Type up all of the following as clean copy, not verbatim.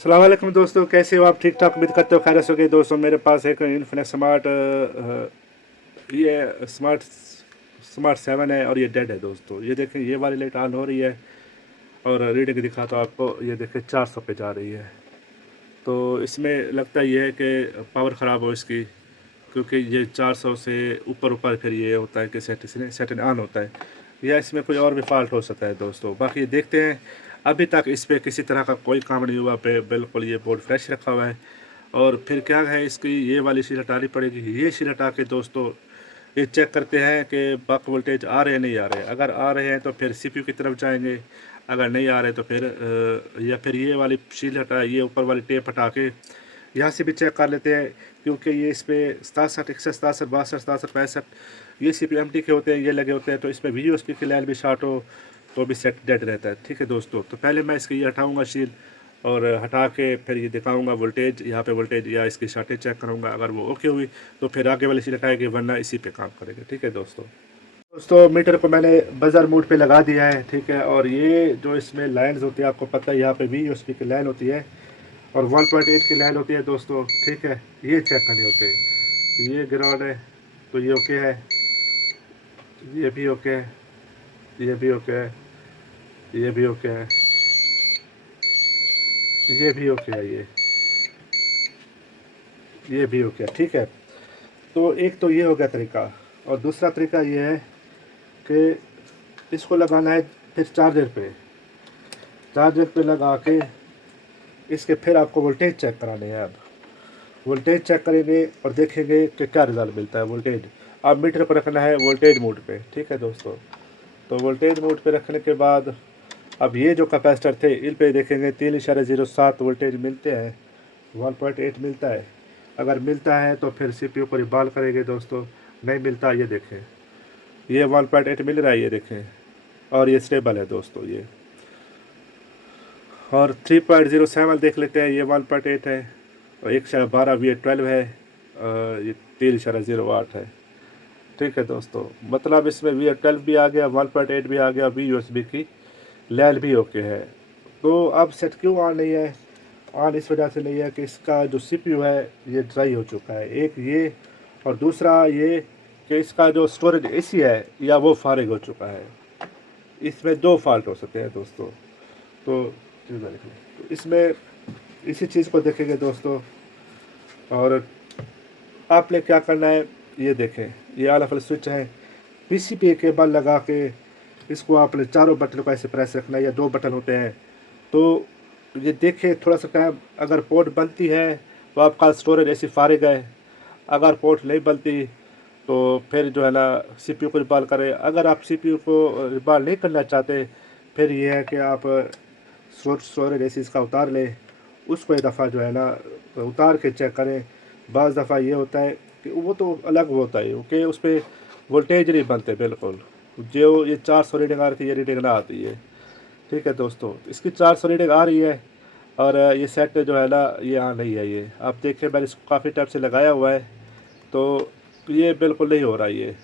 अस्सलाम वालेकुम दोस्तों, कैसे हो आप? ठीक ठाक उम्मीद करते हो खैरियत हो गई। दोस्तों मेरे पास एक इन्फिनिक्स स्मार्ट ये स्मार्ट स्मार्ट 7 है और ये डेड है। दोस्तों ये देखें, ये वाली लाइट ऑन हो रही है और रीडिंग दिखाता हूँ आपको। ये देखें 400 पे जा रही है। तो इसमें लगता ये है कि पावर ख़राब हो इसकी, क्योंकि ये 400 से ऊपर ऊपर फिर ये होता है कि सेटिंग ऑन होता है, या इसमें कोई और भी फॉल्ट हो सकता है। दोस्तों बाकी देखते हैं। अभी तक इस पे किसी तरह का कोई काम नहीं हुआ पे, बिल्कुल ये बोर्ड फ्रेश रखा हुआ है। और फिर क्या है, इसकी ये वाली शीट हटानी पड़ेगी। ये शीट हटा के दोस्तों ये चेक करते हैं कि बक वोल्टेज आ रहे हैं नहीं आ रहे हैं। अगर आ रहे हैं तो फिर सीपीयू की तरफ जाएंगे, अगर नहीं आ रहे तो फिर या फिर ये वाली शीट हटा, ये ऊपर वाली टेप हटा के यहाँ से भी चेक कर लेते हैं, क्योंकि ये इस पर 67 61 67 62 67 65 ये CPMT के होते हैं, ये लगे होते हैं। तो इसमें VOSP की लाइन भी शॉर्ट हो तो भी सेट डेड रहता है। ठीक है दोस्तों, तो पहले मैं इसकी ये हटाऊँगा शील, और हटा के फिर ये दिखाऊंगा वोल्टेज, यहाँ पे वोल्टेज या इसकी शॉर्टेज चेक करूँगा। अगर वो ओके हुई तो फिर आगे वाली शील हटाएगी, वरना इसी पे काम करेंगे। ठीक है दोस्तों मीटर को मैंने बजर मोड पे लगा दिया है। ठीक है, और ये जो इसमें लाइन्स होती है, आपको पता है यहाँ पे VOSP की लाइन होती है और 1.8 की लाइन होती है दोस्तों। ठीक है, ये चेक करने होते हैं। ये ग्राउंड है तो ये ओके है, ये भी ओके है, ये भी ओके है, ये भी ओके है, ये भी ओके है, ये भी ओके है। ठीक है, तो एक तो ये हो गया तरीका। और दूसरा तरीका ये है कि इसको लगाना है फिर चार्जर पे लगा के इसके फिर आपको वोल्टेज चेक कराने हैं। अब वोल्टेज चेक करेंगे और देखेंगे कि क्या रिज़ल्ट मिलता है। वोल्टेज आप मीटर पर रखना है वोल्टेज मोड पे। ठीक है दोस्तों, तो वोल्टेज मोड पे रखने के बाद अब ये जो कैपेसिटर थे इन पे देखेंगे 3.07 वोल्टेज मिलते हैं, 1.8 मिलता है। अगर मिलता है तो फिर CPU को रिबाल करेंगे दोस्तों। नहीं मिलता, ये देखें, ये 1.8 मिल रहा है, ये देखें, और ये स्टेबल है दोस्तों ये। और 3.07 देख लेते हैं, ये 1.8 है, और 112 V12 है, ये 3.08 है। ठीक है दोस्तों, मतलब इसमें V12 भी आ गया, 1.8 भी आ गया, VUSB की लैल भी ओके है। तो अब सेट क्यों ऑन नहीं है? ऑन इस वजह से नहीं है कि इसका जो CPU है ये ड्राई हो चुका है, एक ये, और दूसरा ये कि इसका जो स्टोरेज AC है या वो फारिग हो चुका है। इसमें दो फॉल्ट हो सकते हैं दोस्तों। तो इसमें इसी चीज़ को देखेंगे दोस्तों। और आपने क्या करना है, ये देखें, ये आला फल स्विच है, PCB केबल लगा के इसको आपने चारों बटन को ऐसे प्रेस रखना है, या दो बटन होते हैं। तो ये देखें थोड़ा सा टाइम, अगर पोर्ट बनती है तो आपका स्टोरेज ऐसी फारिग है। अगर पोर्ट नहीं बनती तो फिर जो है ना CPU को रिबाल करें। अगर आप CPU को रिबाल नहीं करना चाहते, फिर ये है कि आप स्टोरेज ऐसी इसका उतार लें, उसको एक दफ़ा जो है ना उतार के चेक करें। बाज़ दफ़ा ये होता है कि वो तो अलग होता है कि उस पर वोल्टेज नहीं बनते बिल्कुल, जो ये 400 रीडिंग आ रही थी ये रीडिंग ना आती है। ठीक है दोस्तों, इसकी 400 रीडिंग आ रही है, और ये सेट जो है ना ये आ नहीं है। ये आप देखें, मैंने इसको काफ़ी टाइम से लगाया हुआ है, तो ये बिल्कुल नहीं हो रहा। ये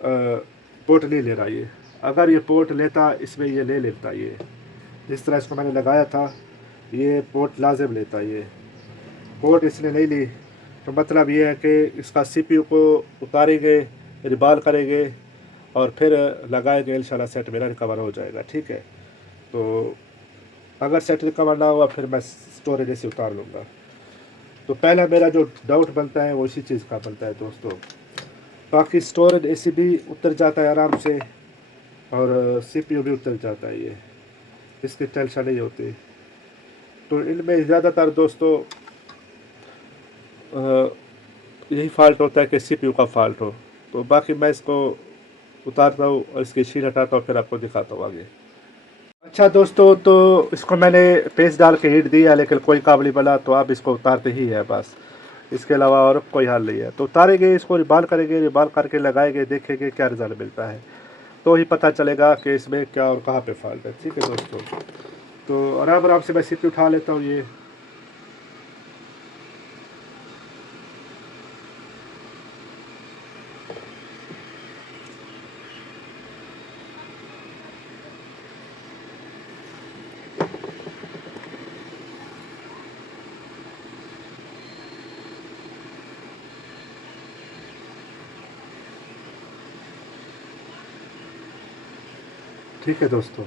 पोर्ट नहीं ले रहा। ये अगर ये पोर्ट लेता, इसमें ये ले लेता, ये जिस तरह इसको मैंने लगाया था ये पोर्ट लाजिम लेता। ये पोर्ट इसने नहीं ली, तो मतलब ये है कि इसका CPU को उतारेंगे, रिबाल करेंगे, और फिर लगाएंगे, इंशाल्लाह सेट मेरा रिकवर हो जाएगा। ठीक है, तो अगर सेट रिकवर ना हुआ फिर मैं स्टोरेज ऐसे उतार लूँगा। तो पहला मेरा जो डाउट बनता है वो इसी चीज़ का बनता है दोस्तों। बाकी स्टोरेज AC भी उतर जाता है आराम से, और CPU भी उतर जाता है, ये इसकी टेंशन नहीं होती। तो इनमें ज़्यादातर दोस्तों यही फॉल्ट होता है कि CPU का फॉल्ट हो। तो बाकी मैं इसको उतारता हूँ और इसकी शीट हटाता हूँ, फिर आपको दिखाता हूँ आगे। अच्छा दोस्तों, तो इसको मैंने पेस्ट डाल के हीट दिया, लेकिन कोई काबली बना, तो आप इसको उतारते ही है बस, इसके अलावा और कोई हल नहीं है। तो उतारेंगे, इसको रिबाल करेंगे, रिबाल करके लगाएंगे, देखेंगे क्या रिजल्ट मिलता है, तो ही पता चलेगा कि इसमें क्या और कहाँ पे फॉल्ट है। ठीक है दोस्तों, तो आराम आराम से मैं CPU उठा लेता हूँ ये। ठीक है दोस्तों,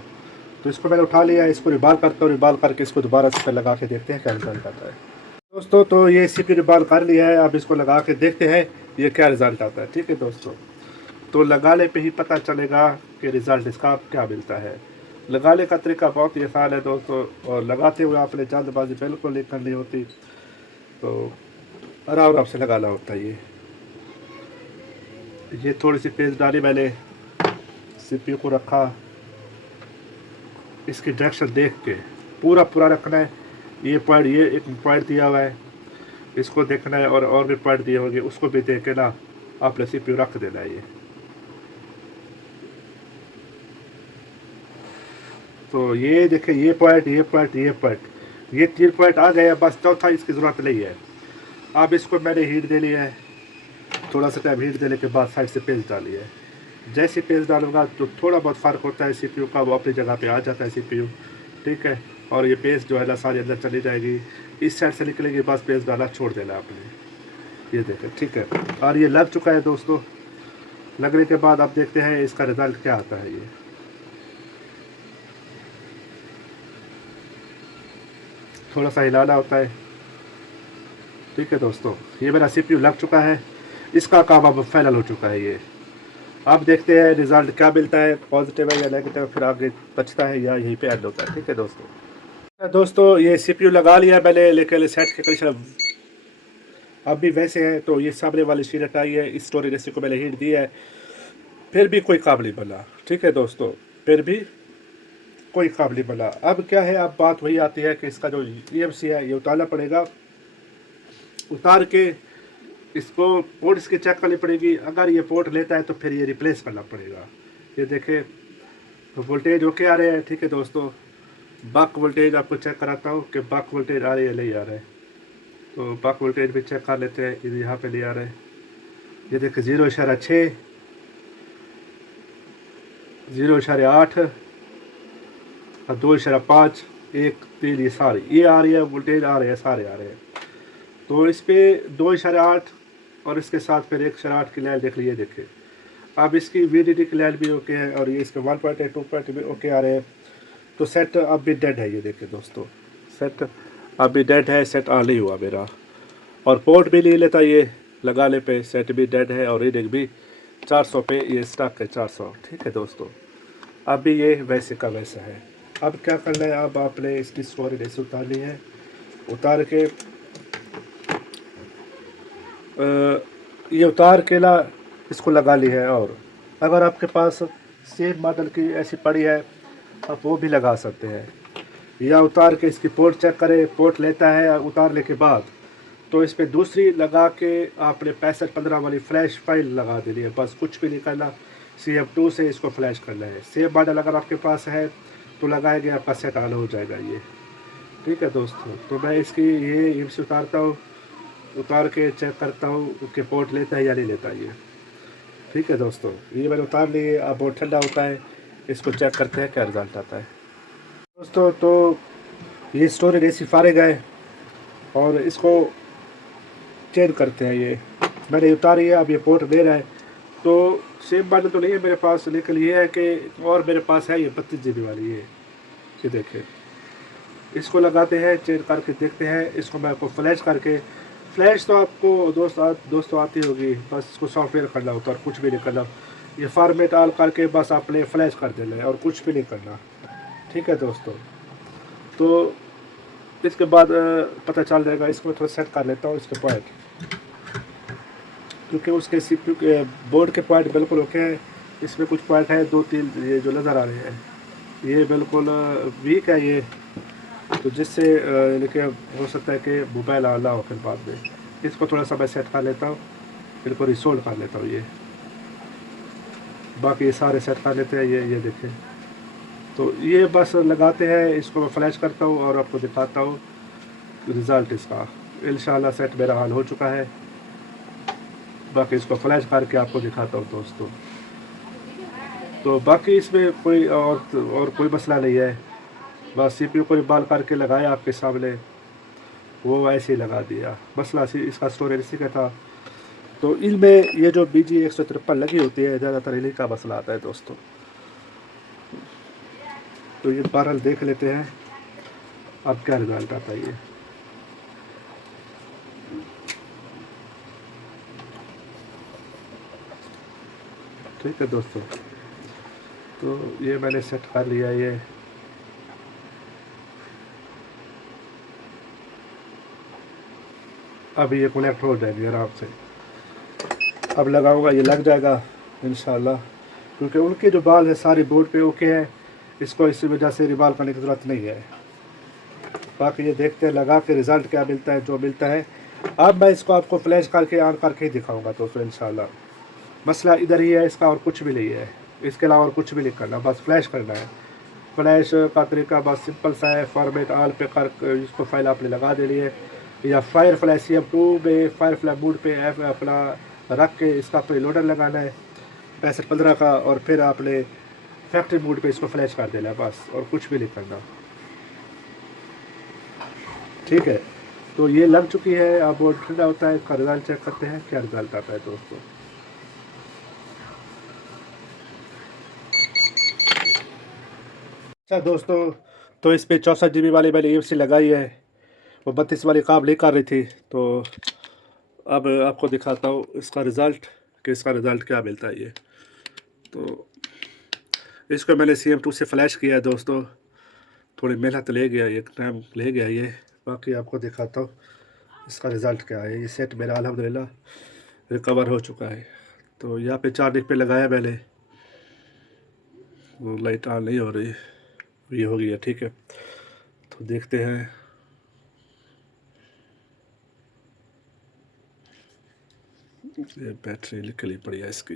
तो इसको मैंने उठा लिया, इसको रिबाल करता हूँ, रिबाल करके इसको दोबारा इस पर लगा के देखते हैं क्या रिजल्ट आता है। दोस्तों तो ये CPU रिबाल कर लिया है, अब इसको लगा के देखते हैं ये क्या रिज़ल्ट आता है। ठीक है दोस्तों, तो लगाने पे ही पता चलेगा कि रिज़ल्ट इसका क्या मिलता है। लगाने का तरीका बहुत ही आसान है दोस्तों, और लगाते हुए आपने जल्दबाजी बिल्कुल नहीं करनी होती, तो आराम से लगाना होता है। ये थोड़ी सी पेस्ट डाली मैंने, CPU को रखा, इसकी डायरेक्शन देख के पूरा रखना है। ये पॉइंट, ये एक पॉइंट दिया हुआ है, इसको देखना है, और भी पॉइंट दिए होंगे उसको भी देख के ना आपने CPU रख देना है। ये तो ये देखें, ये पॉइंट, ये पॉइंट, ये पॉइंट, ये 3 पॉइंट आ गए, बस चौथा इसकी ज़रूरत नहीं है। अब इसको मैंने हीट दे लिया है, थोड़ा सा टाइम हीट देने के बाद साइड से पेस्ट डाली है। जैसे पेस्ट डालूंगा तो थोड़ा बहुत फ़र्क होता है CPU का, वो अपनी जगह पे आ जाता है CPU। ठीक है, और ये पेस्ट जो है ना सारी अंदर चली जाएगी, इस साइड से निकलेगी, बस पेस्ट डाला छोड़ देना आपने। ये देखें, ठीक है, और ये लग चुका है दोस्तों। लगने के बाद आप देखते हैं इसका रिज़ल्ट क्या आता है। ये थोड़ा सा हिलाना होता है। ठीक है दोस्तों, ये मेरा CPU लग चुका है, इसका काम अब फाइनल हो चुका है। ये अब देखते हैं रिज़ल्ट क्या मिलता है, पॉजिटिव है या नेगेटिव, फिर आगे बचता है या यहीं पे एंड होता है। ठीक है दोस्तों, ये CPU लगा लिया मैंने, लेकिन सेट के कंडीशन अब भी वैसे है। तो ये सामने वाली शीट हटाई है, इस स्टोरेज रेसिपी को मैंने हीट दी है, फिर भी कोई काम नहीं बना। ठीक है दोस्तों, फिर भी कोई काम नहीं बना। अब क्या है, अब बात वही आती है कि इसका जो EMC है ये उतारना पड़ेगा। उतार के इसको पोर्ट इसकी चेक करनी पड़ेगी, अगर ये पोर्ट लेता है तो फिर ये रिप्लेस करना पड़ेगा। ये देखें, तो वोल्टेज ओके आ रहे हैं। ठीक है दोस्तों, बक वोल्टेज आपको चेक कराता हूँ कि बक वोल्टेज आ रही है नहीं आ रहा है। तो बक वोल्टेज भी चेक कर लेते हैं, ये यहाँ पे ले आ रहा है। ये देखें 0.6, 0.8 और 2.5, 1, 3, ये सारी ये आ रही है, वोल्टेज आ रहे हैं, सारे आ रहे हैं। तो इस पर 2.8 और इसके साथ फिर 1.8 की लाइन देख लीजिए। देखें, अब इसकी VDD की लाइन भी ओके है, और ये इसके 1.8, 2 भी ओके आ रहे हैं। तो सेट अब भी डेड है। ये देखें दोस्तों, सेट अब भी डेड है, सेट ऑन नहीं हुआ मेरा, और पोर्ट भी नहीं लेता ये लगाने पे। सेट भी डेड है और रीडिंग भी 400 पे ये स्टॉक है, 400। ठीक है दोस्तों, अब भी ये वैसे का वैसा है। अब क्या करना है, अब आपने इसकी स्टोरेज ऐसे उतारनी है, उतार के ये उतार के ना इसको लगा ली है। और अगर आपके पास सेम मॉडल की ऐसी पड़ी है आप वो भी लगा सकते हैं, या उतार के इसकी पोर्ट चेक करें, पोर्ट लेता है उतारने के बाद तो इस पर दूसरी लगा के आपने 6515 वाली फ्लैश फाइल लगा देनी है। बस कुछ भी नहीं करना, CM2 से इसको फ्लैश करना है। सेम मॉडल अगर आपके पास है तो लगाएंगे, आपका सेट ऑन हो जाएगा ये। ठीक है दोस्तों, तो मैं इसकी ये EMC उतारता हूँ, उतार के चेक करता हूँ कि पोर्ट लेता है या नहीं लेता ये। ठीक है दोस्तों, ये मैंने उतार लिए, अब बहुत ठंडा होता है, इसको चेक करते हैं क्या रिज़ल्ट आता है। दोस्तों तो ये स्टोरेज ऐसी फारेग है, और इसको चेंज करते हैं। ये मैंने उतारी है, अब ये पोर्ट दे रहा है। तो सेम मॉडल तो नहीं है मेरे पास, लेकिन ये है कि और मेरे पास है ये 32 GB वाली। ये देखें, इसको लगाते हैं, चेंज करके देखते हैं। इसको मैं आपको फ्लैश करके, फ्लैश तो आपको दोस्तों आती होगी, बस इसको सॉफ्टवेयर करना होता है और कुछ भी नहीं करना। ये फॉर्मेट ऑल करके बस आपने फ्लैश कर देना है और कुछ भी नहीं करना। ठीक है दोस्तों, तो इसके बाद पता चल जाएगा। इसको थोड़ा सेट कर लेता हूँ इसके पॉइंट, क्योंकि उसके CPU के बोर्ड के पॉइंट बिल्कुल ओके हैं। इसमें कुछ पॉइंट है 2-3 ये जो नज़र आ रहे हैं, ये बिल्कुल वीक है ये, तो जिससे लेकिन हो सकता है कि मोबाइल आला हो फिर बाद में। इसको थोड़ा सा मैं सेट कर लेता हूँ, फिर को रिसोल्व कर लेता हूँ। ये बाकी ये सारे सेट कर लेते हैं। ये देखें, तो ये बस लगाते हैं, इसको मैं फ्लैश करता हूँ और आपको दिखाता हूँ रिज़ल्ट इसका। इंशाल्लाह सेट मेरा हाल हो चुका है, बाकी इसको फ्लैश करके आपको दिखाता हूँ दोस्तों। तो बाकी इसमें कोई और कोई मसला नहीं है, बस CPU को रिबाल करके लगाया आपके सामने, वो ऐसे ही लगा दिया। मसला इसका स्टोरेज इसी का था। तो इनमें ये जो BG 153 लगी होती है, ज़्यादातर इन्हीं का मसला आता है दोस्तों। तो ये बहरहाल देख लेते हैं अब क्या रिज़ल्ट आता है ये। ठीक है दोस्तों, तो ये मैंने सेट कर लिया ये। अभी ये कनेक्ट हो जाएगी आराम से। अब लगाऊंगा ये लग जाएगा इंशाल्लाह, क्योंकि उनके जो बाल है सारी बोर्ड पे ओके है, इसको इसी वजह से रिबाल करने की ज़रूरत नहीं है। बाकी ये देखते हैं लगा के रिज़ल्ट क्या मिलता है, जो मिलता है। अब मैं इसको आपको फ्लैश करके ऑन करके ही दिखाऊंगा दोस्तों इंशाल्लाह। मसला इधर ही है इसका, और कुछ भी नहीं है। इसके अलावा और कुछ भी नहीं करना, बस फ्लैश करना है। फ्लैश का तरीका बस सिंपल सा है, फॉर्मेट ऑल पे कर इसको फाइल आपने लगा देनी है, या फायर फ्लाई CM2 में फायर फ्लाई मूड पे अपना रख के इसका प्रीलोडर लगाना है 6515 का, और फिर आपने फैक्ट्री मूड पे इसको फ्लैश कर देना है बस, और कुछ भी नहीं करना। ठीक है, तो ये लग चुकी है। अब वो ठंडा होता है, इसका रिज़ल्ट चेक करते हैं क्या रिज़ल्ट आता है दोस्तों। अच्छा दोस्तों, तो इस पे 64 GB वाली मैंने EMC लगाई है, वो 32 वाली काम नहीं कर रही थी। तो अब आपको दिखाता हूँ इसका रिज़ल्ट, कि इसका रिज़ल्ट क्या मिलता है ये। तो इसको मैंने CM2 से फ्लैश किया है दोस्तों, थोड़ी मेहनत ले गया, एक टाइम ले गया ये। बाकी आपको दिखाता हूँ इसका रिज़ल्ट क्या है। ये सेट मेरा अल्हम्दुलिल्लाह रिकवर हो चुका है। तो यहाँ पे 4 डिप पे लगाया मैंने, वो लाइट ऑन नहीं हो रही, ये हो गया। ठीक है, तो देखते हैं। ये बैटरी निकली पड़ी है इसकी,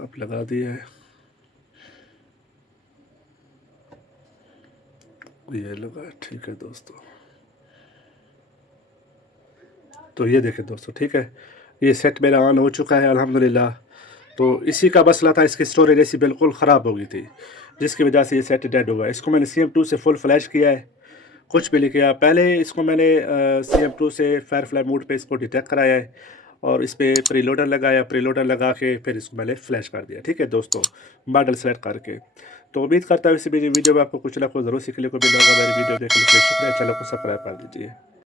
अब लगा दी है, ये लगा। ठीक है दोस्तों, तो ये देखें दोस्तों, ठीक है, ये सेट मेरा ऑन हो चुका है अल्हम्दुलिल्लाह। तो इसी का मसला था, इसकी स्टोरेज ऐसी बिल्कुल ख़राब हो गई थी, जिसकी वजह से ये सेट डेड हुआ। इसको मैंने CM2 से फुल फ्लैश किया है, कुछ भी नहीं किया। पहले इसको मैंने CM2 से फायरफ्लाई मोड पे इसको डिटेक्ट कराया है, और इस पर प्रीलोडर लगाया, प्रीलोडर लगा के फिर इसको मैंने फ्लैश कर दिया। ठीक है दोस्तों, मॉडल सेलेक्ट करके। तो उम्मीद करता हूँ इसी वीडियो में आपको कुछ ना कुछ ज़रूर सीखने को मिला होगा। मेरी वीडियो देखने के लिए शुक्रिया, चैनल को सब्सक्राइब कर दीजिए।